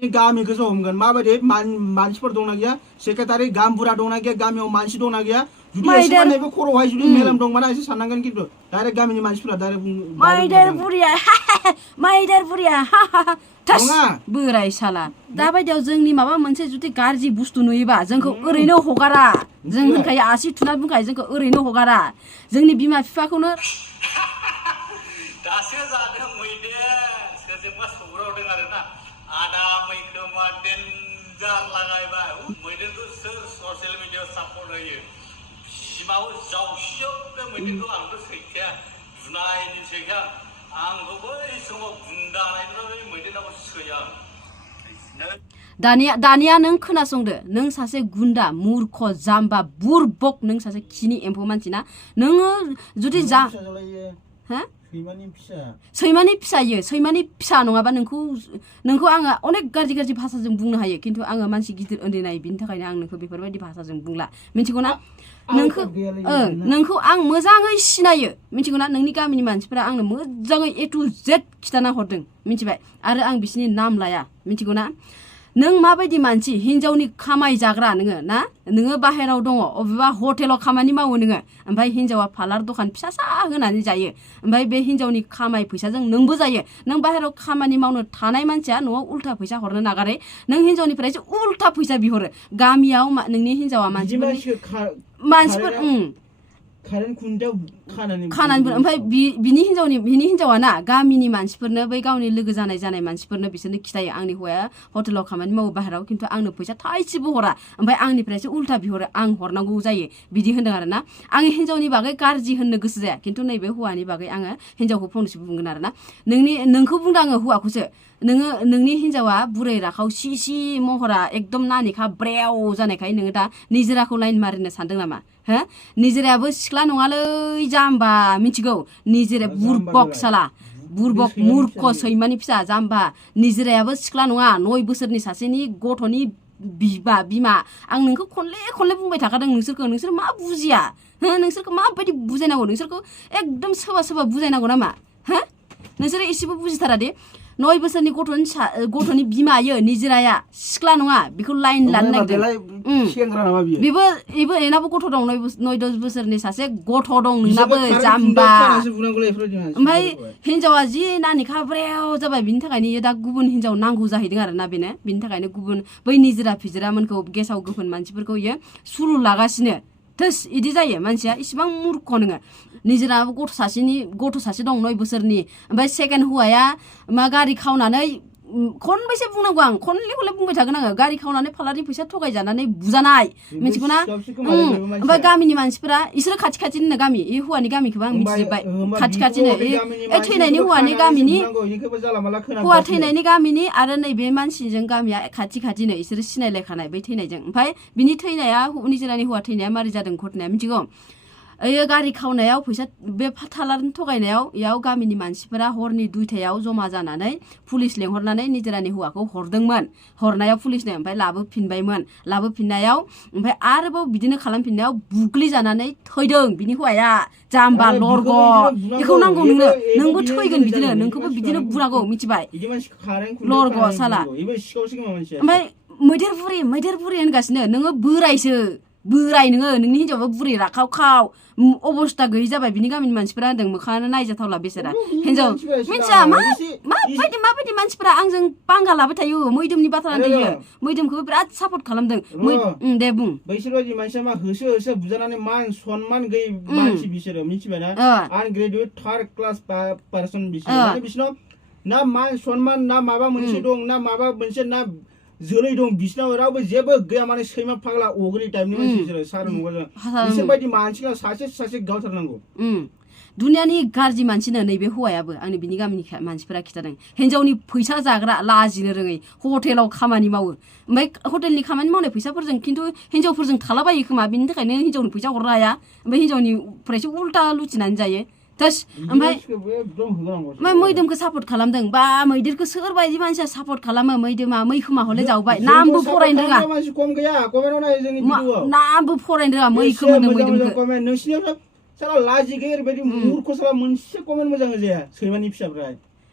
गामिखौसो हमगोन माबायदि मानसिफोर दंना गैया सेक्रेटारि गामबुरा दंना गैया गामियाव मानसि दंना गैया जुदि एसेबां नैबे खर'हाय जुदि मेलेम दंबाना एसे साननांगोन खिन्थु डाइरेक्ट गामिनि मानसिफोरा डाइरेक्ट माइदार बुरिया थास बोराय साला दाबायदियाव जोंनि माबा मोनसे जुदि गाज्रि बुस्थु नुयोबा जोंखौ ओरैनो हगारा जों होनखायो आसि थुना बुंखायो जोंखौ ओरैनो हगारा जोंनि बिमा बिफाखौनो दासो जादों मैदेर सोरजोंबा सौग्रावदों आरोना आदा मैखोमा डेन्जार लागायबाय मैदेरखौ सोर ससियेल मिडियायाव सापर्ट होयो बिमाव जावसियो बे मैदेरखौ आंथ' सैखाया बुनायनि सैखाया आंखौ बै समाव गुन्दा नायनानै मैदेराबो सैया दानिया नों खोनासंदो नों सासे गुन्दा मूर्ख जाम्बा बुरबक नों सासे खिनि एम्फौ मानसि ना नोङो जुदि जा हा सैमानि फिसा नङाबा नोंखौ आङो अनेक गाज्रि भाषाजों बुंनो हायो खिन्थु आङो मानसि गिदिर उन्दै नाय बिनि थाखायनो आं नोंखौ बेफोरबायदि भाषाजों बुंला मिथिगौ ना नोंखौ आं मोजाङै सिनायो मिथिगौ ना नोंनि गामिनि मानसिफोरा आंनो मोजाङै A to Z खिथाना हरदों मिथिबाय आरो आं बिसिनि नाम लाया मिथिगौ ना नों माबायदि मानसि हिन्जावनि खामाय जाग्रा नोङो बाहेराव दङ अबेबा हटेलाव खामानि मावो नोङो ओमफ्राय हिन्जावा पार्लार दखान फिसा होनानै जायो ओमफ्राय बे हिन्जावनि खामाय फैसाजों नोंबो जायो नों बाहेराव खामानि मावनो थानाय मानसिया न'आव उल्था फैसा हरनो नागारै नों हिन्जावनिफ्रायसो उल्था फैसा बिहरो गामियाव नोंनि हिन्जावा मानसिफोर खानानै ओमफ्राय बिनि हिन्जावा ना गामिनि मानसिफोरनो बै गावनि लोगो जानाय मानसिफोरनो बिसोरनो खिथायो आंनि हौवाया हटेलाव खामानि मावो बाहेराव खिन्थु आंनो फैसा थाइसेबो हरा ओमफ्राय आंनिफ्रायसो उल्था बिहरो आं हरनांगौ जायो बिदि होनदों आरोना आं हिन्जावनि बागै गाज्रि होननो गोसो जाया खिन्थु नैबे हौवानि बागै आङो हिन्जावखौ फंनैसो बुंगोन आरोना नोंखौ बुंदों आङो हौवाखौसो नोंनि हिन्जावा बुरै राखाव सि महरा एकदम नानिखा ब्रेव जानायखाय नोङो दा निजिराखौ लाइन मारिनो सानदों नामा हो निजिरायाबो सिख्ला नङालै जाम्बा मिथिगौ निजिरा बुरबक साला बुरबक मूर्ख सैमानि फिसा जाम्बा निजिरायाबो सिख्ला नङा 9 बोसोरनि सासेनि गथ'नि बिमा आं नोंखौ खनले बुंबाय थाखादों नोंसोर मा बुजिया हो नोंसोरखौ माबायदि बुजायनांगौ नोंसोरखौ एकदम सोरबा बुजायनांगौ नामा हो नोंसोरो एसेबो बुजिथारा दे 9 बोसोरनि गथ'नि बिमायो निजिराया सिख्ला नङा बेखौ लाइन लानो नागिरदों बेबो एनाबो गथ' दं 9-10 बोसोरनि सासे गथ' दं नोंनाबो जाम्बा ओमफ्राय हिन्जावा जि नानिखा ब्रेव जाबाय बिनि थाखायनो दा गुबुन हिन्जाव नांगौ जाहैदों आरोना बेनो बिनि थाखायनो गुबुन बै निजिरा फिजिरामोनखौ गेसाव गोफोन मानसिफोरखौ इयो सुरु लागासिनो थोस इदि जायो मानसिया इसिबां मूर्ख नोङो निजिराबो गथ' सासे दं 9 बोसोरनि ओमफ्राय सेकेन्ड हौवाया मा गारि खावनानै खनबेसे बुंनांगौ आं खनले बुंबाय थागोन आङो गारि खावनानै फालारि फैसा थगायजानानै बुजानाय मिथिगौ ना ओमफ्राय गामिनि मानसिफोरा इसोरो खाथिनो गामि इ हौवानि गामिखौबो आं मिथिजोब्बाय खाथिनो थैनायनि हौवानि गामिनि हौवा थैनायनि गामिनि आरो नैबे मानसिजों गामिया खाथिनो इसोरो सिनायलायखानाय बै थैनायजों ओमफ्राय बिनि थैनाया निजिरानि हौवा थैनाया मारै जादों घटनाया मिथिगौ ओयो गारि खावनायाव फैसा बे फालारनि थगायनायाव इयाव गामिनि मानसिफोरा हरनि 2टायाव जमा जानानै पुलिस लेंहरनानै निजिरानि हौवाखौ हरनायाव पुलिसनो ओमफ्राय लाबोफिननायाव ओमफ्राय आरोबाव बिदिनो खालामफिननायाव बुग्लिजानानै थैदों बिनि हौवाया जाम्बा लरग बेखौ नांगौ नोंबो थैगोन बिदिनो नोंखौबो बिदिनो बुनांगौ मिथिबाय लरग साला ओमफ्राय मैदेर बुरि होनगासिनो नोङो बोराय नोङो नोंनि हिन्जावाबो बुरि राखाव अबस्था गैयै जाबाय बिनि गामिनि मानसिफोरा होनदों मोखाङानो नायजाथावला बेसेरा हिन्जाव मिथिया माबायदि मानसिफोरा आंजों बांगा लाबाय थायो मैदोमनि बाथ्रा होनदों मैदोमखौबो बिराद सापर्ट खालामदों दे बुं बैसोरबायदि मानसिया मा होसो बुजानानै मान सनमान गैयै मानसि बिसोरो मिथिबायना आनग्रेजुएट थार्ड क्लास पार्सन बिसोरनाव ना मान सनमान ना माबा मोनसे दं ना माबा मोनसे ना जोलै दं बिसोरनाव रावबो जेबो गैया माने सैमा फाग्ला अग्रि टाइपनि मानसि बिसोरो सार नंगौ बिसोरबायदि मानसिनाव सासे गावथारनांगौ दुनियानि गाज्रि मानसिनो नैबे हौवायाबो आंनि बिनि गामिनि मानसिफोरा खिथादों हिन्जावनि फैसा जाग्रा लाजिनो रोङै हटेलाव खामानि मावो ओमफ्राय हटेलनि खामानि मावनाय फैसाफोरजों खिन्थु हिन्जावफोरजों थालाबायो खोमा बिनि थाखायनो हिन्जावनि फैसा हरनो हाया ओमफ्राय हिन्जावनिफ्रायसो उल्टा लुथिनानै जायो ओमफ्राय मैदोमखौ सापर्ट खालामदों बा मैदेरखौ सोरबायदि मानसिया सापर्ट खालामो मैखोमा हले जावबाय नामबो फरायनो रोङा मैखोम होनदों मैदोमखौ साला लाजि गैयै ओरैबायदि मूर्ख साला मोनसे कमेन्ट मोजां जाया सैमानि फिसाफ्रा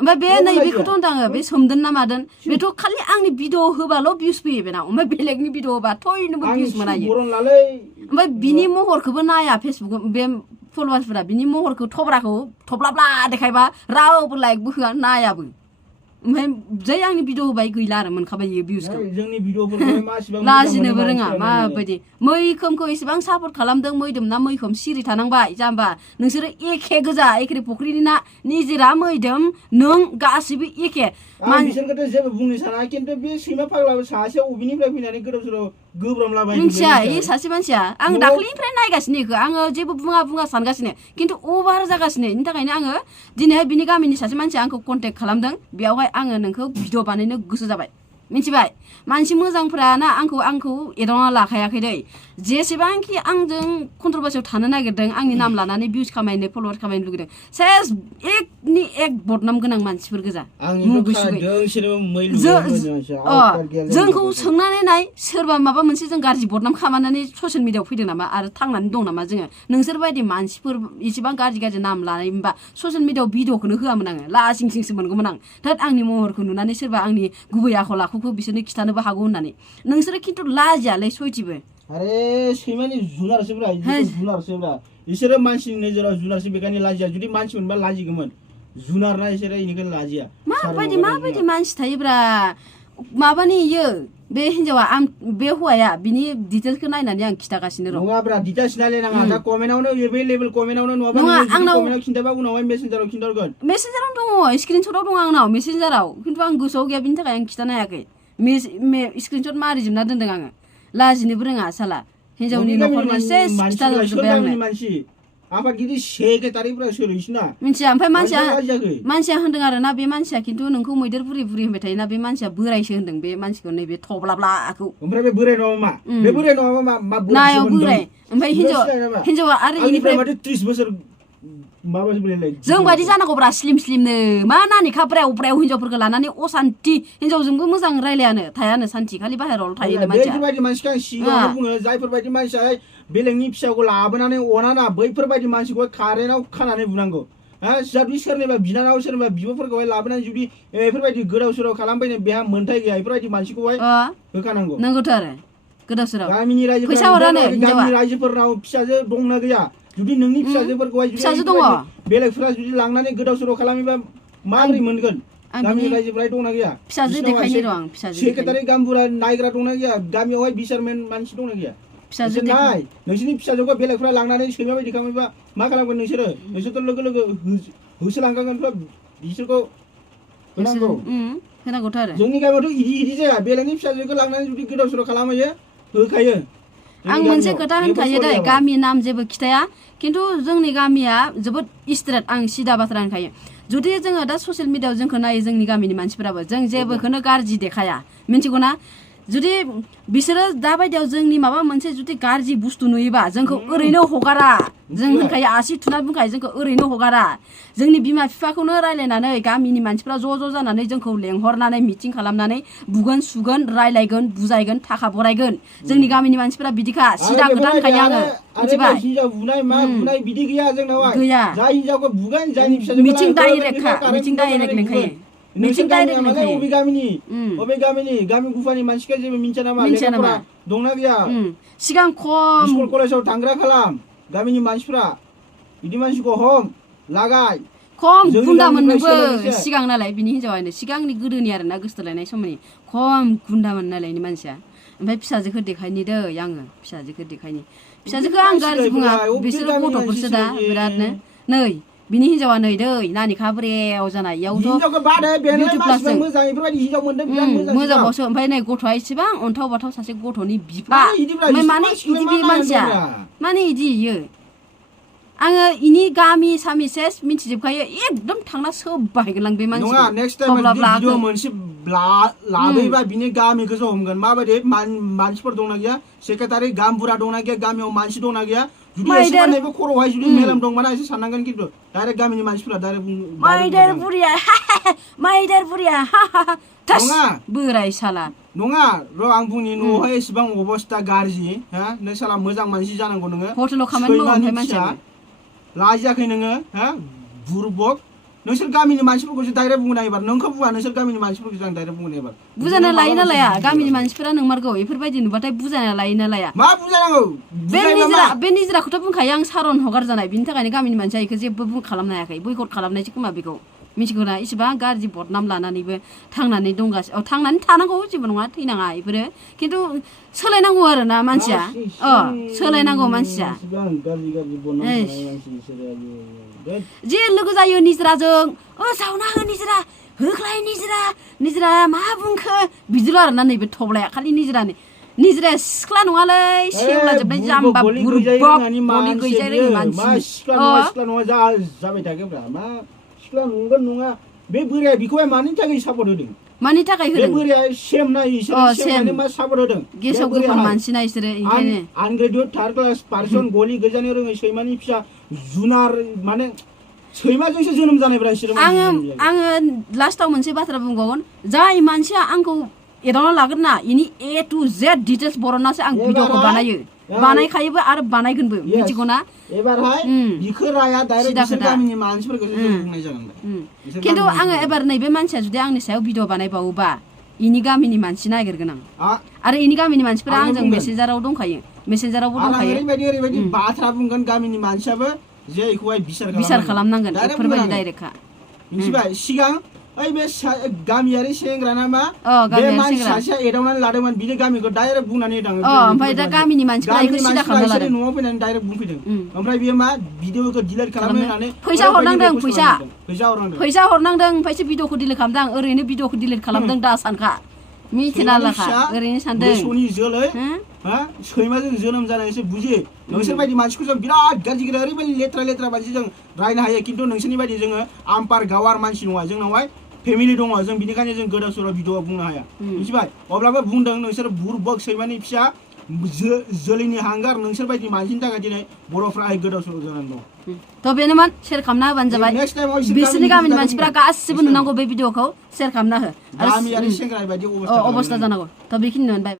ओमफ्राय बे नैबेखौथ' होनदों आङो बे सोमदोन ना मादोन बेथ' खालि आंनि भिडिअ होबाल' भिउस फैयो बेनाव ओमफ्राय बेलेगनि भिडिअ होबा थयनोबो भिउस मोनायो ओमफ्राय बिनि महरखौबो नाया फेसबुक बे फलोवार्सफोरा बिनि महरखौ थब्राखौ थब्लाब्ला देखायबा रावबो लाइकबो होआ नायाबो ओमफ्राय जै आंनि भिडिअ होबाय गैला आरो मोनखाबाय इयो भिउसखौ जोंनि भिडिअफोरखौ मासिबां लाजिनोबो रोङा माबायदि मैखोमखौ एसेबां सापर्ट खालामदों मैदोम ना मैखोम सिरि थानांबाय जाम्बा नोंसोरो एखे गोजा एखे फुख्रिनि ना निजिरा मैदोम नों गासिबो एखे आं बिसोरखौथ' जेबो बुंनो साना खिन्थु बे सैमा फाग्लाबो सासेयाव अबेनिफ्राय फैनानै गोदाव सोराव गोब्रामलाबाय मिथिया ए सासे मानसिया आं दाख्लैनिफ्राय नायगासिनो इखो आङो जेबो बुङा सानगासिनो खिन्थु अभार जागासिनो इनि थाखायनो आङो दिनैहाय बिनि गामिनि सासे मानसिया आंखौ कन्टेक्ट खालामदों बेयावहाय आङो नोंखौ भिडिअ बानायनो गोसो जाबाय मिथिबाय मानसि मोजांफ्रा ना आंखौ एदावना लाखायाखै दै जेसेबांखि आंजों कन्ट्रभार्सियाव थानो नागिरदों आंनि नाम लानानै भिउस खामायनो फलोवार्स खामायनो लुगैदों सेस एकनि एक बदनाम गोनां मानसिफोर गोजा जोंखौ सोंनानै नाय सोरबा माबा मोनसे जों गाज्रि बदनाम खालामनानै ससियेल मिडियायाव फैदों नामा आरो थांनानै दं नामा जोङो नोंसोर बायदि मानसिफोर इसेबां गाज्रि नाम लानायमोनबा ससियेल मिडियायाव भिडिअखौनो होआमोन आङो लासिं सिंसो मोनगौमोन आं थोद आंनि महरखौ नुनानै सोरबा आंनि गुबै आखल आखुखौ बिसोरनो खिथानोबो हागौ होननानै नोंसोरो खिन्थु लाजियालै सयथिबो अरे सैमानि जुनारसोब्रा जुनारसोब्रा इसोरो मानसिनि नोजोराव जुनारसो बेखायनो लाजिया जुदि मानसि मोनबा लाजिगौमोन जुनार ना इसोरो इनिखायनो लाजिया माबायदि मानसि थायोब्रा माबानि इयो बे हिन्जावा आं बे हौवाया बिनि डिटेल्सखौ नायनानै आं खिथागासिनो र' नङाब्रा डिटेल्स नायलाय नाङा दा कमेन्टआवनो एभेलेबल कमेन्टआवनो नङाबा कमेन्टआव खिन्थाबा उनावहाय मेसेन्जाराव खिन्थाहरगोन मेसेन्जाराव दङ स्क्रिनशटआव दङ आंनाव मेसेन्जाराव खिन्थु आं गोसोआव गैया बिनि थाखाय आं खिथानो हायाखै स्क्रिनशट मारिजोबना दोनदों आङो लाजिनोबो रोङा साला हिन्जावनि न'खरनि सेस खिथाजोबबाय आंनो आफादगिरि सेक्रेटारिफोरा सोरैसोना मिथिया ओमफ्राय मानसिया होनदों आरो ना बे मानसिया खिन्थु नोंखौ मैदेर बुरि होनबाय थायोना बे मानसिया बोरायसो होनदों बे मानसिखौ नैबे थब्लाब्लाखौ ओमफ्राय बे बोराय नङा बे बोराय नङा मा नायाव बोराय ओमफ्य हिन्जावा आरो इनिफ्राय 30 बोसोर जों बायदि जानांगौब्रा स्लिमनो मा नानिखा ब्रायाव हिन्जावफोरखौ लानानै असान्ति हिन्जावजोंबो मोजां रायलायानो थायानो सान्ति खालि बाहेरायाव थायो मानसिया बैफोरबायदि मानसिखौ आं सिगाङावनो बुङो जायफोरबायदि मानसिया बेलेगनि फिसाखौ लाबोनानै अनाना बैफोरबायदि मानसिखौ कारेन्टआव खानानै बुनांगौ जुदि सोरनिबा बिनानाव सोरनिबा बिब'फोरखौहाय लाबोनानै जुदि बेफोरबायदि गोदाव सोराव खालामबायनो बेहा मोन्थाय गैया बेफोरबायदि मानसिखौहाय होखानांगौ नंगौथ' आरो गोदाव सोराव गामिनि रायजोफोरनाव फिसाजो दंना गैया जुदि नोंनि फिसाजोफोरखौहाय बेलेगफोरा जुदि लांनानै गोदाव सोराव खालामोबा माबोरै मोनगोन गामिनि रायजोफोरा दंना गैया फिसाजो देखायनो र' आं फिसाजो सेक्रेटारि गामबुरा नायग्रा दंना गैया गामियावहाय बिसारमेन मानसि दंना गैया फिसाजो नाय नोंसोरनि फिसाजोखौ बेलेगफ्रा लांनानै सैमा बायदि खालामोबा मा खालामगोन नोंसोरथ' लोगो होसोलांखागोन बिसोरखौ होनांगौथ' आरो जोंनि गामियावथ' इदि जाया बेलेगनि फिसाजोखौ लांनानै जुदि गोदाव सोराव खालामहैयो होखायो आं मोनसे खोथा होनखायो दै गामि नाम जेबो खिथाया खिन्थु जोंनि गामिया जोबोद स्ट्रेट आं सिदा बाथ्रा होनखायो जुदि जोङो दा ससियेल मिडियायाव जोंखौ नायो जोंनि गामिनि मानसिफोराबो जों जेबोखौनो गाज्रि देखाया मिन्थिगौ ना जुदि बिसोरो दाबायदियाव जोंनि माबा मोनसे जुदि गाज्रि बुस्थु नुयोबा जोंखौ ओरैनो हगारा जों होनखायो आसि थुना बुंखायो जोंखौ ओरैनो हगारा जोंनि बिमा बिफाखौनो रायलायनानै गामिनि मानसिफ्रा ज' जानानै जोंखौ लेंहरनानै मिटिं खालामनानै बुगोन सुगोन रायलायगोन बुजायगोन थाखा बरायगोन जोंनि गामिनि मानसिफ्रा बिदिखा सिदा खोथा होनखायो आङो मिथिबाय बिदि गैया जोंनावहाय गैया जाय हिनजावखौ बुगोन जायनि फिसाजोखौ मिटिं डाइरेक्ट लिंखायो अबे गामिनि गामि गुफानि मानसिखौ जेबो मिन्थिया नामा दंना गैया सिगां खम स्कुल कलेजाव थांग्रा खालाम गामिनि मानसिफ्रा बिदि मानसिखौ हम लागाय खम गुन्दामोन नोंबो सिगां नालाय बिनि हिन्जावानो सिगांनि गोदोनि आरोना गोसोथोलायनाय समनि खम गुन्दामोन नालाय नि मानसिया ओमफ्राय फिसाजोखौ देखायनि दै आङो फिसाजोखौ आं गाज्रि बुङा बिसोरो गथ'फोरसो दा बिरादनो नै बिनि हिन्जावा नै दै नानिखा ब्रेव जानाय इयावथ' मोजांबावसो ओमफ्राय नै गथ'आ इसेबां अन्थाव बाथाव सासे गथ'नि बिफा ओमफ्राय माने इदि बे मानसिया माने इदि इयो आङो इनि गामि सामि सेस मिथिजोबखायो एकदम थांना सोबाहैगोन आं बे मानसिखौ लाबोयोबा बिनि गामिखौसो हमगोन माबायदि मानसिफोर दंना गैया सेक्रेटारि गामबुरा दंना गैया गामियाव मानसि दंना गैया जुदि एसेबांबो खर'आवहाय जुदि मेलेम दंबाना एसे साननांगोन खिन्थु डाइरेक्ट गामिनि मानसिफोरा डाइरेक्ट माइदेर बुरिया नङा बोराय साला नङा र' आं बुंनि न'आवहाय एसेबां अबस्था गाज्रि नों साला मोजां मानसि जानांगौ नोङो हटेलाव खामानि मावो मानसिया लाजियाखै नोङो बुरबक नोंसोर गामिनि मानसिफोरखौसो डाइरेक्ट बुंनो एबार नोंखौ बुङा नोंसोर गामिनि मानसिफोरखौसो आं डाइरेक्ट बुंनो एबार बुजायना लायो ना लाया गामिनि मानसिफोरा नोंमारगौ बेफोरबायदि नुबाथाय बुजायना लायो ना लाया मा बुजायनांगौ बे निजिराखौथ' बुंखायो आं सारन हगारजानाय बिनि थाखायनो गामिनि मानसिया बेखौ जेबो खालामनो हायाखै बयकट खालामनायसो खोमा बेखौ मिथिगौना इसेबां गाज्रि बदनाम लानानैबो थांनानै दंगासिनो थांनानै थानांगौ जेबो नङा थैनाङा बेफोरो खिन्थु सोलायनांगौ आरो ना मानसिया सोलायनांगौ मानसिया जे लोगो जायो निजिराजों सावना हो निजिरा होख्लाय निजिरा मा बुंखो बिदिल' आरोना नैबे थब्लाया खालि निजिराया सिख्ला नङालै सेवला जोबनाय जाम्बा बुरबक बलि गैजायै मानसि सिख्ला नङा जाबाय थागोब्रा मा सिख्ला नंगोन नङा बे बोराया बिखौहाय मानि थाखाय सापर्ट होदों मानि थाखाय होदों बे बोराया सेम ना इसोर सेम मा सापर्ट होदों गेसाव गोफोन मानसि ना इसोरो ओंखायनो आनग्रेजुएट थार्ड क्लास पारसन गलि गोजानो रोङै सैमानि फिसा जुनार माने सैमाजोंसो जोनोम जानायब्रा इसोर आङो लास्टाव मोनसे बाथ्रा बुंबावगोन जाय मानसिया आंखौ एदावना लागोन ना इनि ए टु जेड डिटेल्स बरननासो आं भिडिअखौ बानायखायोबो आरो बानायगोनबो मिथिगौ ना एबारहाय बिखो राया डाइरेक्ट बिसोर गामिनि मानसिफोरखौ जों बुंनाय जागोन खिन्थु आङो एबार नैबे मानसिया जुदि आंनि सायाव भिडिअ बानायबावोबा इनि गामिनि मानसि नागिरगोन आं आरो इनि गामिनि मानसिफोरा आंजों मेसेन्जाराव दंखायो मेसेन्जारावबो दंखायो ओरैबायदि बाथ्रा बुंगोन गामिनि मानसियाबो जे इखौहाय बिसार खालामनांगोन बेफोरबायदि डाइरेक्टखा मिथिबाय सिगां ओइ बे गामियारि सेंग्राना मा बे मानसि सासेया एदावनानै लादोंमोन बिनि गामिखौ डाइरेक्ट बुंनानै होदों ओमफ्राय दा गामिनि मानसिफोरा इखौ सिदा खालामना लादों न'आव फैनानै डाइरेक्ट बुंफैदों ओमफ्राय बियो मा भिडिअखौ डिलीट खालामनो होननानै फैसा हरनांदों फैसा हरनांदों ओमफ्रायसो भिडिअखौ डिलीट खालामदों ओरैनो भिडिअखौ डिलीट खालामदों दा सानखा मिथिना लाखा ओरैनो सानदों सनि जोलै सैमाजों जोनोम जानायसो बुजियो नोंसोर बायदि मानसिखौ जों बिराद गाज्रि ओरैबायदि लेथ्रा मानसि जों रायनो हायो खिन्थु नोंसोरनि बायदि जोङो आम्पार गावार मानसि नङा जोंनावहाय फेमिलि दङ जों बिनिखायनो जों गोदाव सोराव भिडिअ बुंनो हाया मिथिबाय अब्लाबो बुंदों नोंसोर बुरबक सैमानि फिसा जोलैनि हांगार नोंसोर बायदि मानसिनि थाखाय दिनै बर'फ्रा गोदाव सोराव जानानै दं थ' बेनोमोन शेयार खालामना होबानो जाबाय बिसोरनि गामिनि मानसिफ्रा गासिबो नुनांगौ बे भिडिअखौ शेयार खालामना हो गामियारि सेंग्रा बायदि अबस्था जानांगौ थ' बेखिनियानो